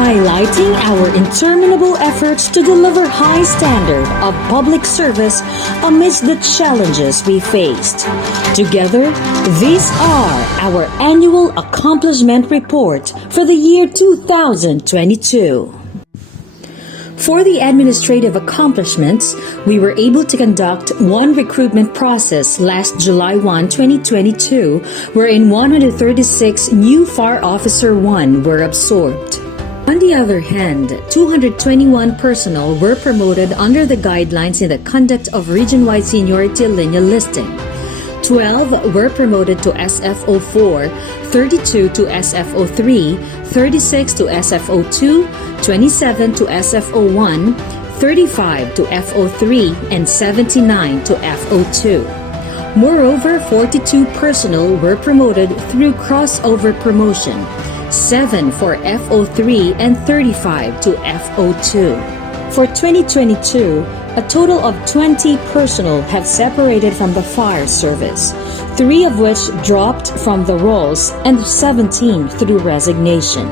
highlighting our interminable efforts to deliver high standard of public service amidst the challenges we faced. Together, these are our annual accomplishment report for the year 2022. For the administrative accomplishments, we were able to conduct one recruitment process last July 1, 2022, wherein 136 new FAR Officer 1 were absorbed. On the other hand, 221 personnel were promoted under the guidelines in the conduct of region-wide seniority lineal listing. 12 were promoted to SFO4, 32 to SFO3, 36 to SFO2, 27 to SFO1, 35 to FO3, and 79 to FO2. Moreover, 42 personnel were promoted through crossover promotion, 7 for FO3 and 35 to FO2. For 2022, a total of 20 personnel have separated from the fire service, 3 of which dropped from the rolls and 17 through resignation.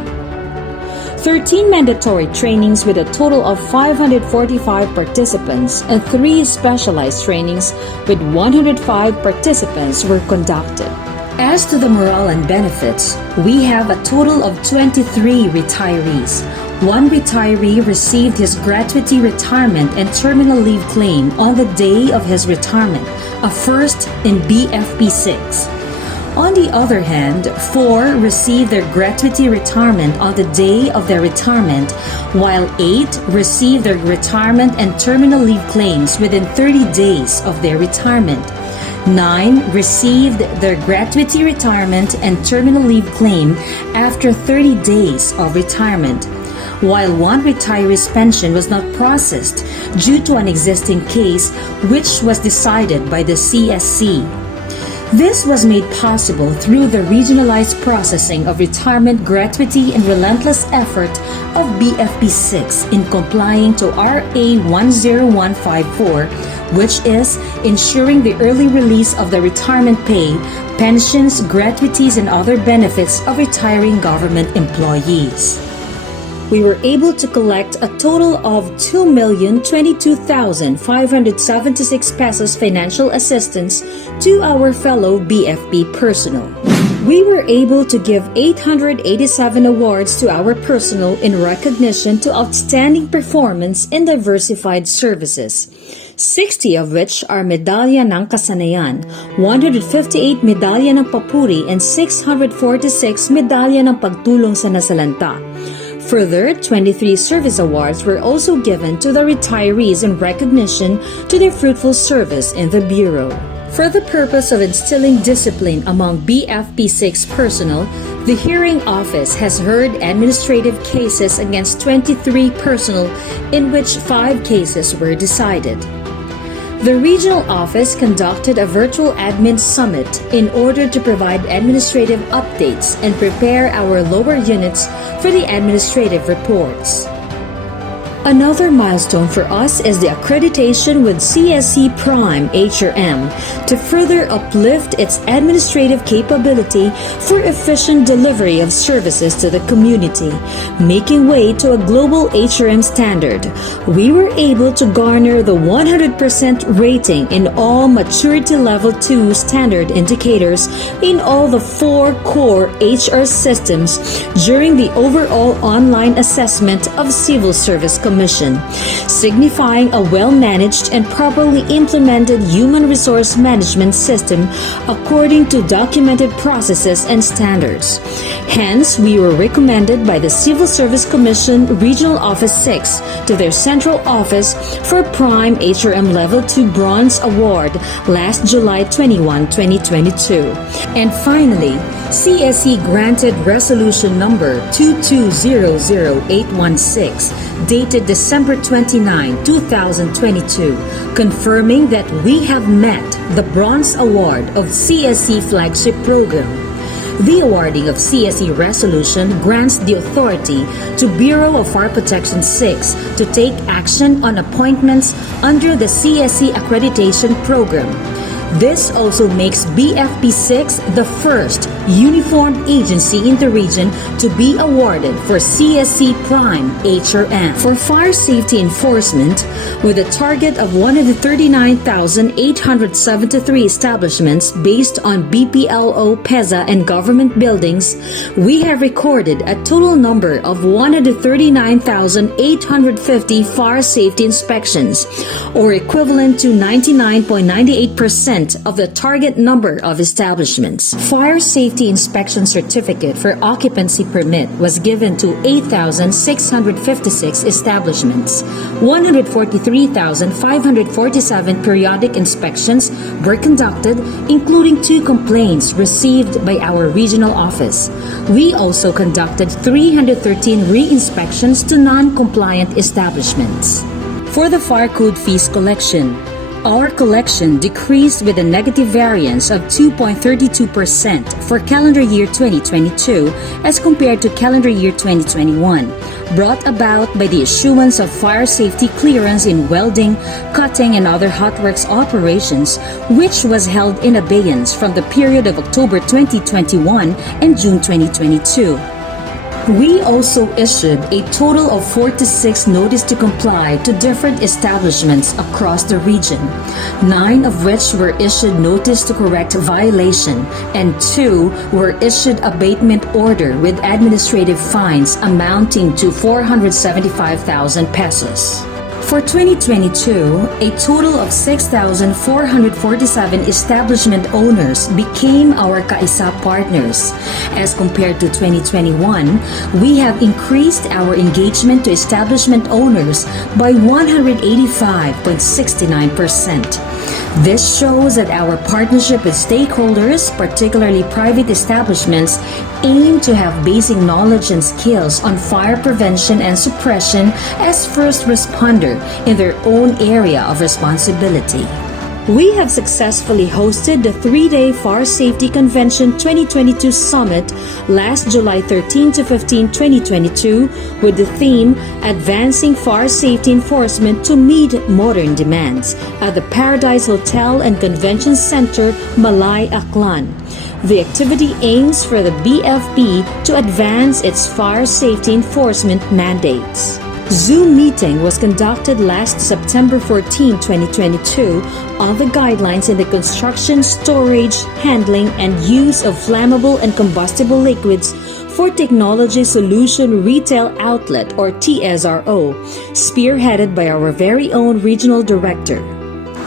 13 mandatory trainings with a total of 545 participants and 3 specialized trainings with 105 participants were conducted. As to the morale and benefits, we have a total of 23 retirees. One retiree received his gratuity retirement and terminal leave claim on the day of his retirement, a first in BFP6. On the other hand, 4 received their gratuity retirement on the day of their retirement, while 8 received their retirement and terminal leave claims within 30 days of their retirement. 9 received their gratuity retirement and terminal leave claim after 30 days of retirement, while 1 retiree's pension was not processed due to an existing case which was decided by the CSC. This was made possible through the regionalized processing of retirement gratuity and relentless effort of BFP6 in complying to RA 10154, which is ensuring the early release of the retirement pay, pensions, gratuities, and other benefits of retiring government employees. We were able to collect a total of 2,022,576 pesos financial assistance to our fellow BFP personnel. We were able to give 887 awards to our personnel in recognition to outstanding performance in diversified services, 60 of which are Medalya ng Kasanayan, 158 Medalya ng Papuri, and 646 Medalya ng Pagtulong sa Nasalanta. Further, 23 service awards were also given to the retirees in recognition to their fruitful service in the Bureau. For the purpose of instilling discipline among BFP6 personnel, the hearing office has heard administrative cases against 23 personnel, in which 5 cases were decided. The regional office conducted a virtual admin summit in order to provide administrative updates and prepare our lower units for the administrative reports. Another milestone for us is the accreditation with CSC Prime HRM to further uplift its administrative capability for efficient delivery of services to the community, making way to a global HRM standard. We were able to garner the 100% rating in all Maturity Level 2 standard indicators in all the 4 core HR systems during the overall online assessment of Civil Service Commission, signifying a well-managed and properly implemented human resource management system according to documented processes and standards. Hence, we were recommended by the Civil Service Commission Regional Office 6 to their central office for Prime HRM Level 2 Bronze Award last July 21, 2022. And finally, CSE granted Resolution Number 2200816 dated December 29, 2022, confirming that we have met the Bronze Award of CSE Flagship Program. The awarding of CSE resolution grants the authority to Bureau of Fire Protection 6 to take action on appointments under the CSE accreditation program. This also makes BFP6 the first uniformed agency in the region to be awarded for CSC Prime HRM. For fire safety enforcement, with a target of 139,873 establishments based on BPLO, PEZA, and government buildings, we have recorded a total number of 139,850 fire safety inspections, or equivalent to 99.98% of the target number of establishments. Fire safety inspection certificate for occupancy permit was given to 8,656 establishments. 143,547 periodic inspections were conducted, including 2 complaints received by our regional office. We also conducted 313 re-inspections to non-compliant establishments. For the fire code fees collection, our collection decreased with a negative variance of 2.32% for calendar year 2022 as compared to calendar year 2021, brought about by the issuance of fire safety clearance in welding, cutting, and other hot works operations, which was held in abeyance from the period of October 2021 and June 2022. We also issued a total of 46 notice to comply to different establishments across the region, 9 of which were issued notice to correct violation, and 2 were issued abatement order with administrative fines amounting to 475,000 pesos. For 2022, a total of 6,447 establishment owners became our Kaisa partners. As compared to 2021, we have increased our engagement to establishment owners by 185.69%. This shows that our partnership with stakeholders, particularly private establishments, aim to have basic knowledge and skills on fire prevention and suppression as first responder in their own area of responsibility. We have successfully hosted the 3-day Fire Safety Convention 2022 Summit last July 13 to 15, 2022 with the theme Advancing Fire Safety Enforcement to Meet Modern Demands at the Paradise Hotel and Convention Center, Malay, Aklan. The activity aims for the BFP to advance its fire safety enforcement mandates. Zoom meeting was conducted last September 14, 2022 on the guidelines in the construction, storage, handling, and use of flammable and combustible liquids for Technology Solution Retail Outlet or TSRO, spearheaded by our very own regional director.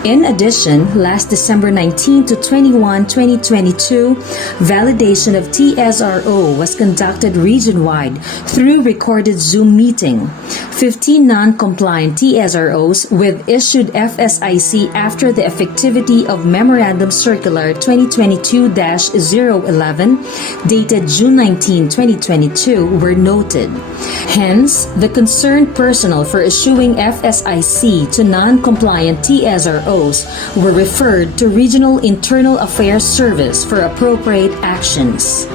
In addition, last December 19 to 21, 2022, validation of TSRO was conducted region-wide through recorded Zoom meeting. 15 non-compliant TSROs with issued FSIC after the effectivity of Memorandum Circular 2022-011 dated June 19, 2022 were noted. Hence, the concerned personnel for issuing FSIC to non-compliant TSROs were referred to Regional Internal Affairs Service for appropriate actions.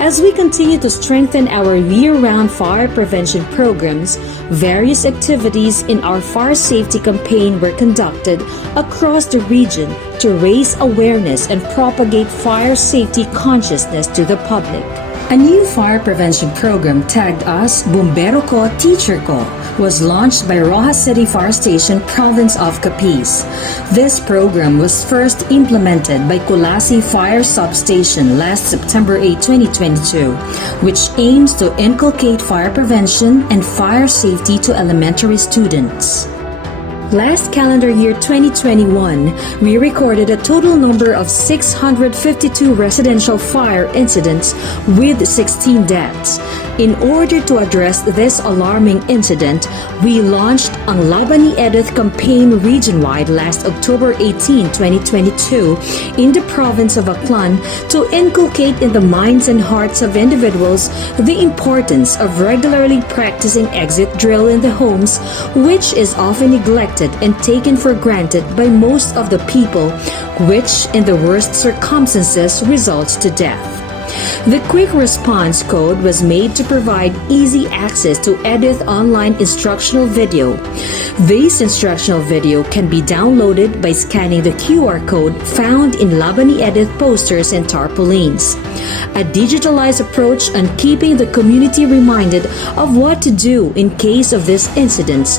As we continue to strengthen our year-round fire prevention programs, various activities in our fire safety campaign were conducted across the region to raise awareness and propagate fire safety consciousness to the public. A new fire prevention program tagged as Bombero Ko, Teacher Ko was launched by Rojas City Fire Station, Province of Capiz. This program was first implemented by Kulasi Fire Substation last September 8, 2022, which aims to inculcate fire prevention and fire safety to elementary students. Last calendar year 2021, we recorded a total number of 652 residential fire incidents with 16 deaths. In order to address this alarming incident, we launched ang Laban ni Edith campaign region-wide last October 18, 2022 in the province of Aklan to inculcate in the minds and hearts of individuals the importance of regularly practicing exit drill in the homes, which is often neglected and taken for granted by most of the people, which in the worst circumstances results to death. The quick response code was made to provide easy access to Edith online instructional video. This instructional video can be downloaded by scanning the QR code found in Labani Edith posters and tarpaulins. A digitalized approach on keeping the community reminded of what to do in case of these incidents,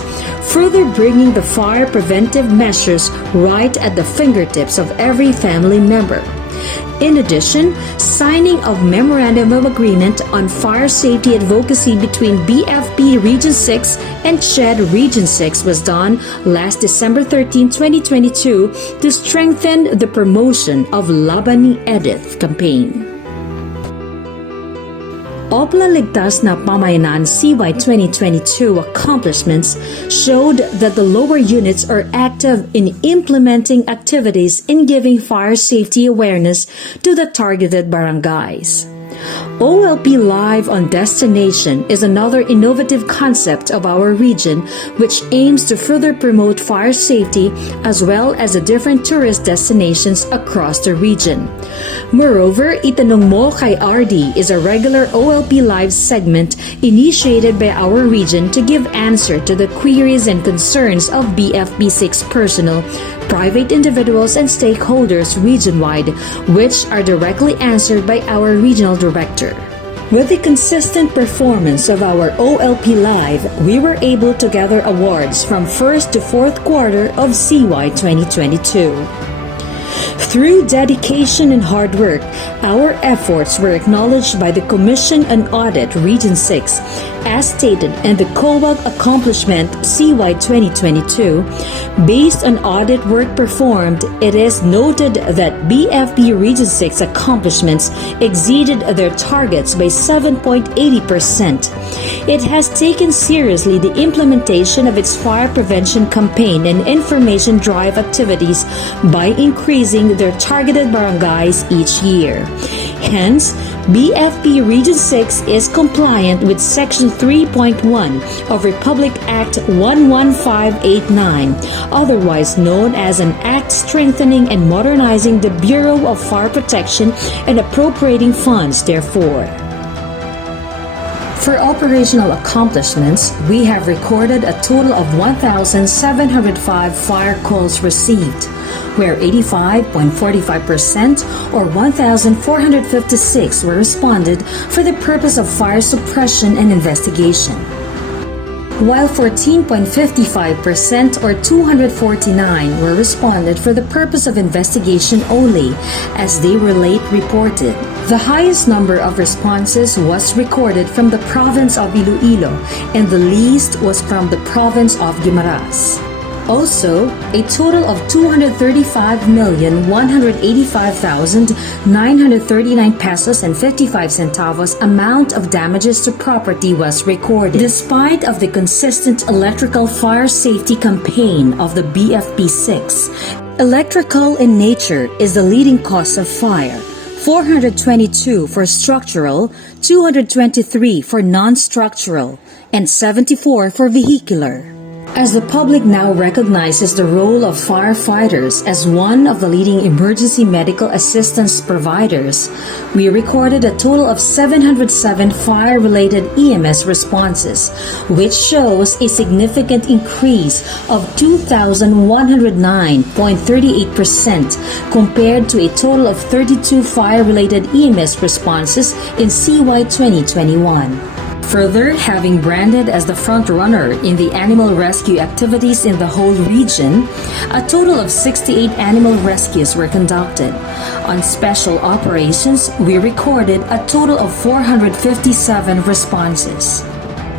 further bringing the fire preventive measures right at the fingertips of every family member. In addition, signing of Memorandum of Agreement on Fire Safety Advocacy between BFP Region 6 and SHED Region 6 was done last December 13, 2022 to strengthen the promotion of Labani Edith campaign. Opla Ligtas na Pamayanan CY 2022 accomplishments showed that the lower units are active in implementing activities in giving fire safety awareness to the targeted barangays. OLP Live on Destination is another innovative concept of our region which aims to further promote fire safety as well as the different tourist destinations across the region. Moreover, Itanong Mo Kay RD is a regular OLP Live segment initiated by our region to give answer to the queries and concerns of BFP6 personnel, private individuals and stakeholders region-wide, which are directly answered by our regional director. With the consistent performance of our OLP Live, we were able to gather awards from first to fourth quarter of CY 2022. Through dedication and hard work, our efforts were acknowledged by the Commission on Audit Region 6. As stated in the COAG Accomplishment CY 2022, based on audit work performed, it is noted that BFP Region 6 accomplishments exceeded their targets by 7.80%. It has taken seriously the implementation of its fire prevention campaign and information drive activities by increasing their targeted barangays each year. Hence, BFP Region 6 is compliant with Section 3.1 of Republic Act 11589, otherwise known as an Act strengthening and modernizing the Bureau of Fire Protection and appropriating funds therefor. For operational accomplishments, we have recorded a total of 1,705 fire calls received, where 85.45% or 1,456 were responded for the purpose of fire suppression and investigation, while 14.55% or 249 were responded for the purpose of investigation only, as they were late reported. The highest number of responses was recorded from the province of Iloilo, and the least was from the province of Guimaras. Also, a total of 235,185,939 pesos and 55 centavos amount of damages to property was recorded. Despite of the consistent electrical fire safety campaign of the BFP6, electrical in nature is the leading cause of fire. 422 for structural, 223 for non-structural, and 74 for vehicular. As the public now recognizes the role of firefighters as one of the leading emergency medical assistance providers, we recorded a total of 707 fire-related EMS responses, which shows a significant increase of 2,109.38% compared to a total of 32 fire-related EMS responses in CY 2021. Further, having branded as the front runner in the animal rescue activities in the whole region, a total of 68 animal rescues were conducted. On special operations, we recorded a total of 457 responses.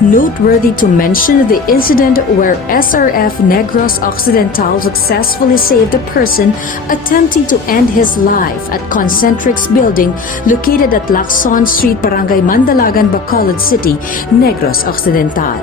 Noteworthy to mention the incident where SRF Negros Occidental successfully saved a person attempting to end his life at Concentrix building located at Lacson Street, Barangay Mandalagan, Bacolod City, Negros Occidental.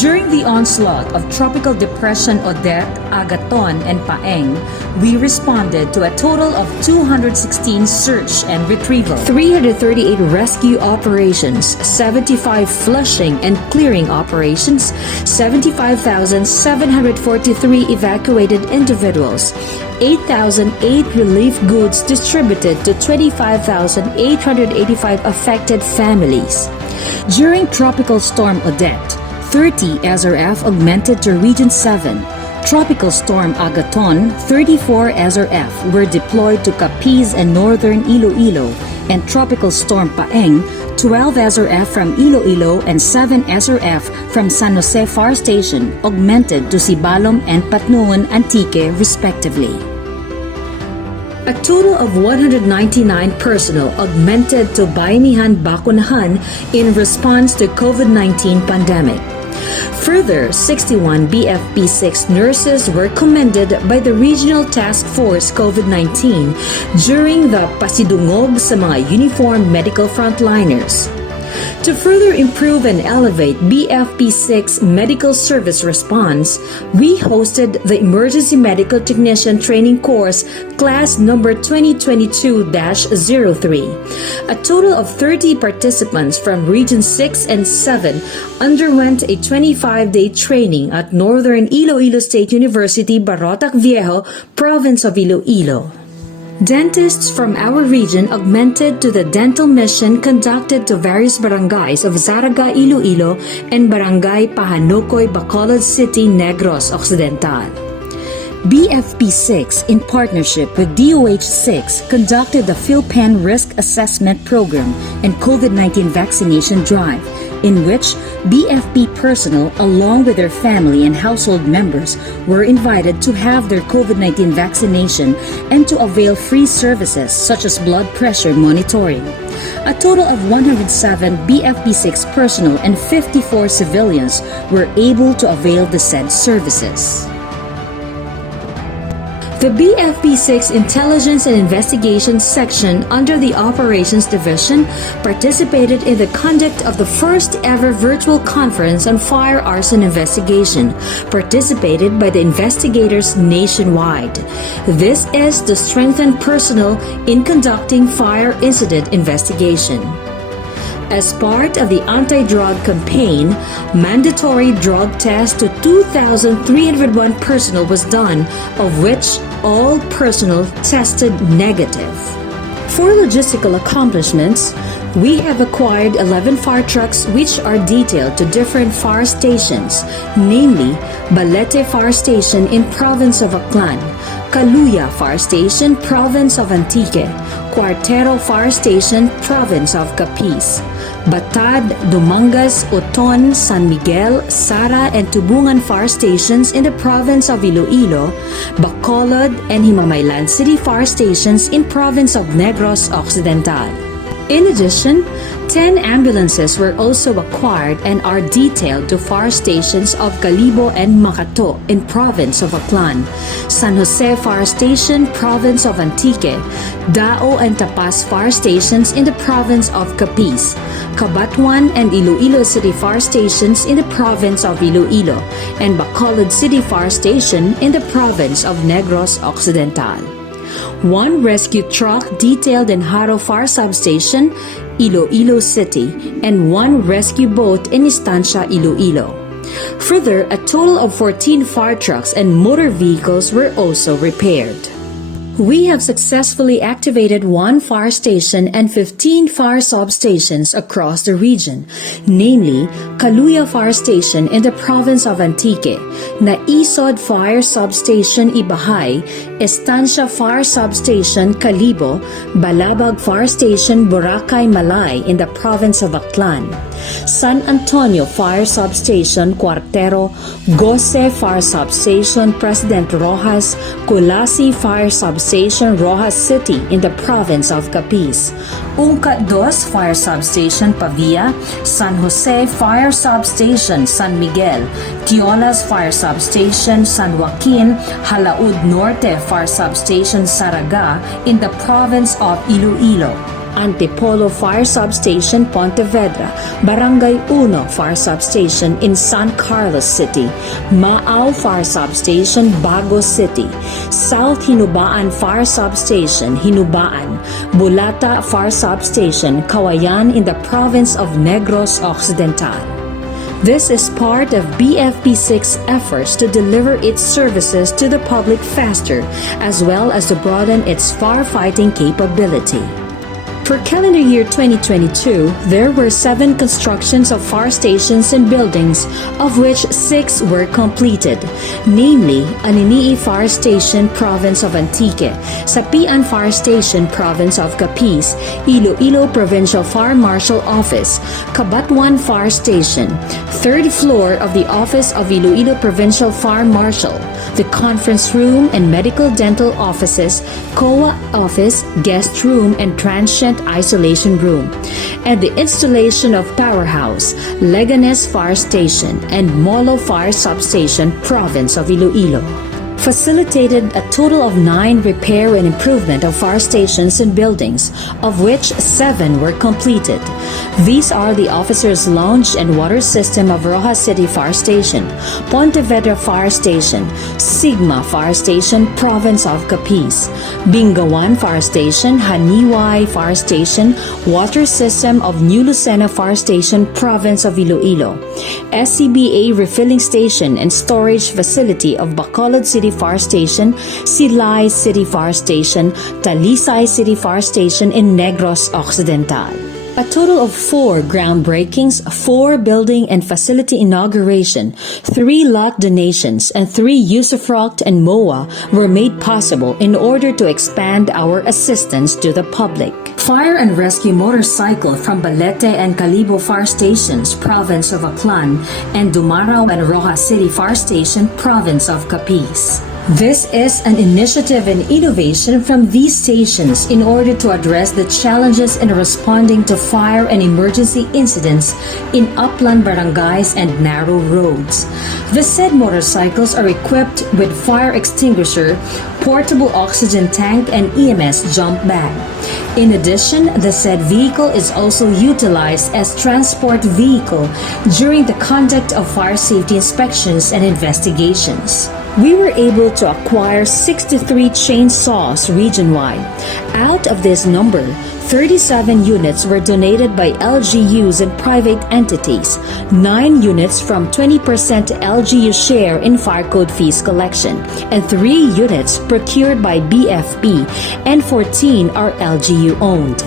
During the onslaught of Tropical Depression Odette, Agaton, and Paeng, we responded to a total of 216 search and retrieval, 338 rescue operations, 75 flushing and clearing operations, 75,743 evacuated individuals, 8,008 relief goods distributed to 25,885 affected families. During Tropical Storm Odette, 30 SRF augmented to Region 7. Tropical Storm Agaton, 34 SRF were deployed to Capiz and Northern Iloilo, and Tropical Storm Paeng, 12 SRF from Iloilo and 7 SRF from San Jose Fire Station augmented to Sibalom and Patnuan, Antique, respectively. A total of 199 personnel augmented to Bayanihan Bakunahan in response to COVID-19 pandemic. Further, 61 BFP6 nurses were commended by the Regional Task Force COVID-19 during the Pasidungog sa mga uniformed medical frontliners. To further improve and elevate BFP6 medical service response, we hosted the Emergency Medical Technician Training Course Class number 2022-03. A total of 30 participants from Region 6 and 7 underwent a 25-day training at Northern Iloilo State University, Barotac Viejo, Province of Iloilo. Dentists from our region augmented to the dental mission conducted to various barangays of Zaraga, Iloilo and Barangay Pahanocoy, Bacolod City, Negros Occidental. BFP6, in partnership with DOH6, conducted the PhilPen Risk Assessment Program and COVID-19 vaccination drive, in which BFP personnel, along with their family and household members, were invited to have their COVID-19 vaccination and to avail free services such as blood pressure monitoring. A total of 107 BFP6 personnel and 54 civilians were able to avail the said services. The BFP6 Intelligence and Investigation Section under the Operations Division participated in the conduct of the first ever virtual conference on fire arson investigation, participated by the investigators nationwide. This is to strengthen personnel in conducting fire incident investigation. As part of the anti-drug campaign, mandatory drug test to 2,301 personnel was done, of which all personnel tested negative. For logistical accomplishments, we have acquired 11 fire trucks which are detailed to different fire stations, namely Balete Fire Station in Province of Aklan, Kaluya Fire Station, Province of Antique, Cuartero Fire Station, Province of Capiz, Batad, Dumangas, Oton, San Miguel, Sara, and Tubungan Fire Stations in the Province of Iloilo, Bacolod, and Himamaylan City Fire Stations in Province of Negros Occidental. In addition, 10 ambulances were also acquired and are detailed to fire stations of Calibo and Macato in Province of Aklan, San Jose Fire Station, Province of Antique, Dao and Tapas Fire Stations in the Province of Capiz, Cabatuan and Iloilo City Fire Stations in the Province of Iloilo, and Bacolod City Fire Station in the Province of Negros Occidental. One rescue truck detailed in Haro Fire Substation, Iloilo City, and one rescue boat in Estancia, Iloilo. Further, a total of 14 fire trucks and motor vehicles were also repaired. We have successfully activated 1 fire station and 15 fire substations across the region, namely Kaluya Fire Station in the Province of Antique, Naisod Fire Substation Ibahay, Estancia Fire Substation Calibo, Balabag Fire Station Boracay Malay in the Province of Aklan, San Antonio Fire Substation Cuartero, Gose Fire Substation President Rojas, Kulasi Fire Substation Rojas City in the Province of Capiz, Ungkat Dos Fire Substation Pavia, San Jose Fire Substation San Miguel, Tiolas Fire Substation San Joaquin, Halaud Norte Fire Substation Saraga in the Province of Iloilo, Antipolo Fire Substation, Pontevedra, Barangay 1 Fire Substation in San Carlos City, Maaw Fire Substation, Bago City, South Hinubaan Fire Substation, Hinubaan, Bulata Fire Substation, Kawayan in the province of Negros Occidental. This is part of BFP6 efforts to deliver its services to the public faster, as well as to broaden its firefighting capability. For calendar year 2022, there were 7 constructions of fire stations and buildings, of which 6 were completed, namely Aninii Fire Station, Province of Antique, Sapian Fire Station, Province of Capiz, Iloilo Provincial Fire Marshal Office, Cabatuan Fire Station, 3rd floor of the Office of Iloilo Provincial Fire Marshal, the Conference Room and Medical Dental Offices, COA Office, Guest Room, and Transient Isolation Room, and the installation of Powerhouse, Leganes Fire Station, and Molo Fire Substation, Province of Iloilo. Facilitated a total of 9 repair and improvement of fire stations and buildings, of which 7 were completed. These are the Officers' Lounge and Water System of Rojas City Fire Station, Pontevedra Fire Station, Sigma Fire Station, Province of Capiz, Bingawan Fire Station, Haniway Fire Station, Water System of New Lucena Fire Station, Province of Iloilo, SCBA Refilling Station and Storage Facility of Bacolod City Fire Station, Silay City Fire Station, Talisay City Fire Station in Negros Occidental. A total of 4 groundbreakings, 4 building and facility inauguration, 3 lot donations, and 3 usufruct and MOA were made possible in order to expand our assistance to the public. Fire and rescue motorcycle from Balete and Calibo Fire Stations, Province of Aklan, and Dumaraw and Rojas City Fire Station, Province of Capiz. This is an initiative and innovation from these stations in order to address the challenges in responding to fire and emergency incidents in upland barangays and narrow roads. The said motorcycles are equipped with fire extinguisher, portable oxygen tank, and EMS jump bag. In addition, the said vehicle is also utilized as transport vehicle during the conduct of fire safety inspections and investigations. We were able to acquire 63 chainsaws region-wide. Out of this number, 37 units were donated by LGUs and private entities, 9 units from 20% LGU share in fire code fees collection, and 3 units procured by BFP, and 14 are LGU owned.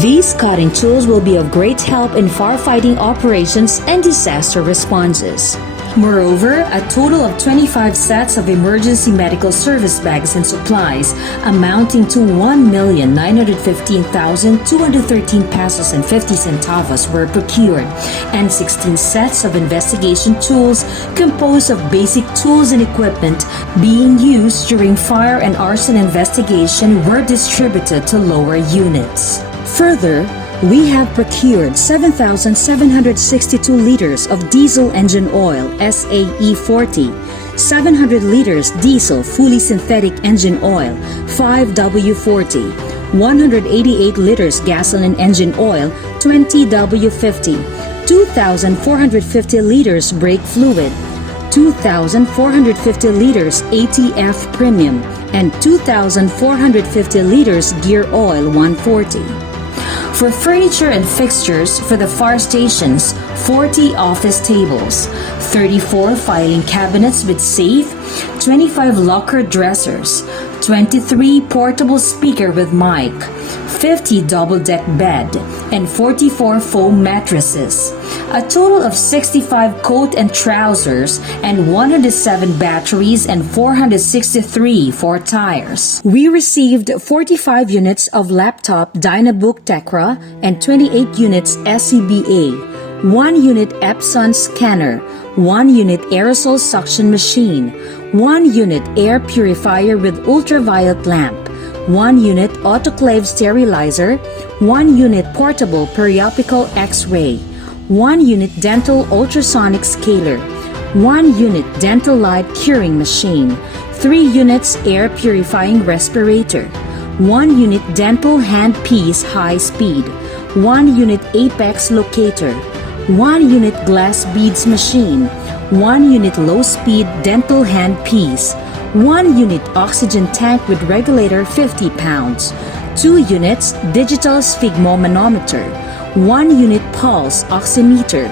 These cutting tools will be of great help in firefighting operations and disaster responses. Moreover, a total of 25 sets of emergency medical service bags and supplies amounting to 1,915,213 pesos and 50 centavos were procured, and 16 sets of investigation tools composed of basic tools and equipment being used during fire and arson investigation were distributed to lower units. Further, we have procured 7,762 liters of diesel engine oil SAE40, 700 liters diesel fully synthetic engine oil 5W40, 188 liters gasoline engine oil 20W50, 2,450 liters brake fluid, 2,450 liters ATF premium, and 2,450 liters gear oil 140. For furniture and fixtures for the fire stations, 40 office tables, 34 filing cabinets with safe, 25 locker dressers, 23 portable speaker with mic, 50 double-deck bed, and 44 foam mattresses. A total of 65 coat and trousers, and 107 batteries, and 463 for tires. We received 45 units of laptop Dynabook Tecra and 28 units SCBA, 1 unit Epson scanner, 1 unit aerosol suction machine, 1 unit air purifier with ultraviolet lamp, 1 unit autoclave sterilizer, 1 unit portable periapical X-ray, 1 unit dental ultrasonic scaler, 1 unit dental light curing machine, 3 units air purifying respirator, 1 unit dental handpiece high speed, 1 unit apex locator, 1 unit glass beads machine, 1 unit low speed dental handpiece, 1 unit oxygen tank with regulator 50 pounds, 2 units digital sphygmomanometer, 1 unit pulse oximeter,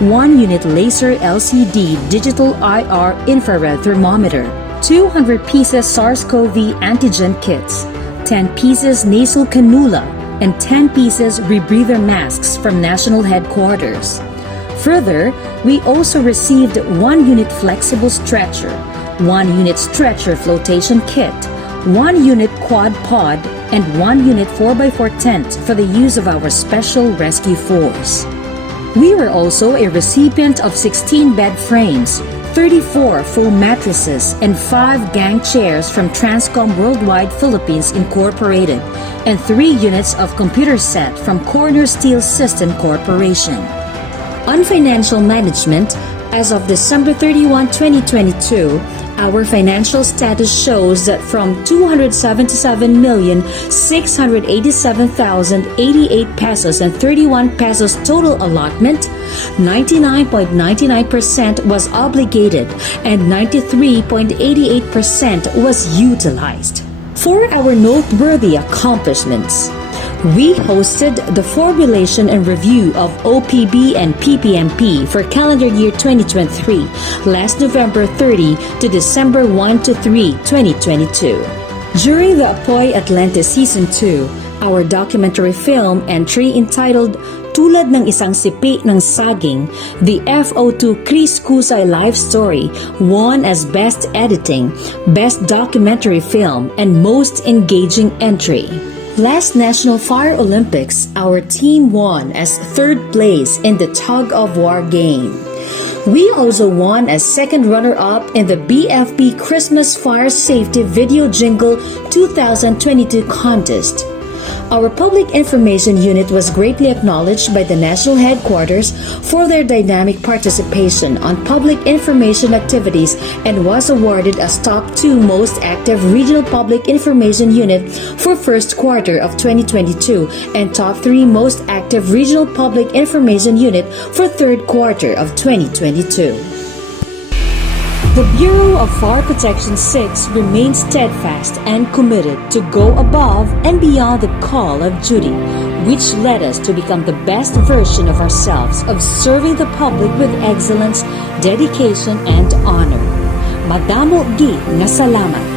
1 unit laser LCD digital IR infrared thermometer, 200 pieces SARS-CoV antigen kits, 10 pieces nasal cannula, and 10 pieces rebreather masks from national headquarters. Further, we also received 1 unit flexible stretcher, 1 unit stretcher flotation kit, 1 unit quad pod, and 1 unit 4x4 tent for the use of our Special Rescue Force. We were also a recipient of 16 bed frames, 34 full mattresses, and 5 gang chairs from Transcom Worldwide Philippines Incorporated, and 3 units of computer set from Corner Steel System Corporation. On financial management, as of December 31, 2022, our financial status shows that from 277,687,088 pesos and 31 pesos total allotment, 99.99% was obligated and 93.88% was utilized. For our noteworthy accomplishments, we hosted the formulation and review of OPB and PPMP for calendar year 2023, last November 30 to December 1 to 3, 2022. During the Apoy Atlantis Season 2, our documentary film entry entitled Tulad ng Isang Sipi ng Saging, the FO2 Chris Kusay Life Story won as Best Editing, Best Documentary Film, and Most Engaging Entry. Last National Fire Olympics, our team won as 3rd place in the tug-of-war game. We also won as 2nd runner-up in the BFP Christmas Fire Safety Video Jingle 2022 contest. Our Public Information Unit was greatly acknowledged by the National Headquarters for their dynamic participation on public information activities and was awarded as Top 2 Most Active Regional Public Information Unit for first quarter of 2022 and Top 3 Most Active Regional Public Information Unit for third quarter of 2022. The Bureau of Fire Protection 6 remains steadfast and committed to go above and beyond the call of duty, which led us to become the best version of ourselves of serving the public with excellence, dedication, and honor. Madamo gi nga salamat.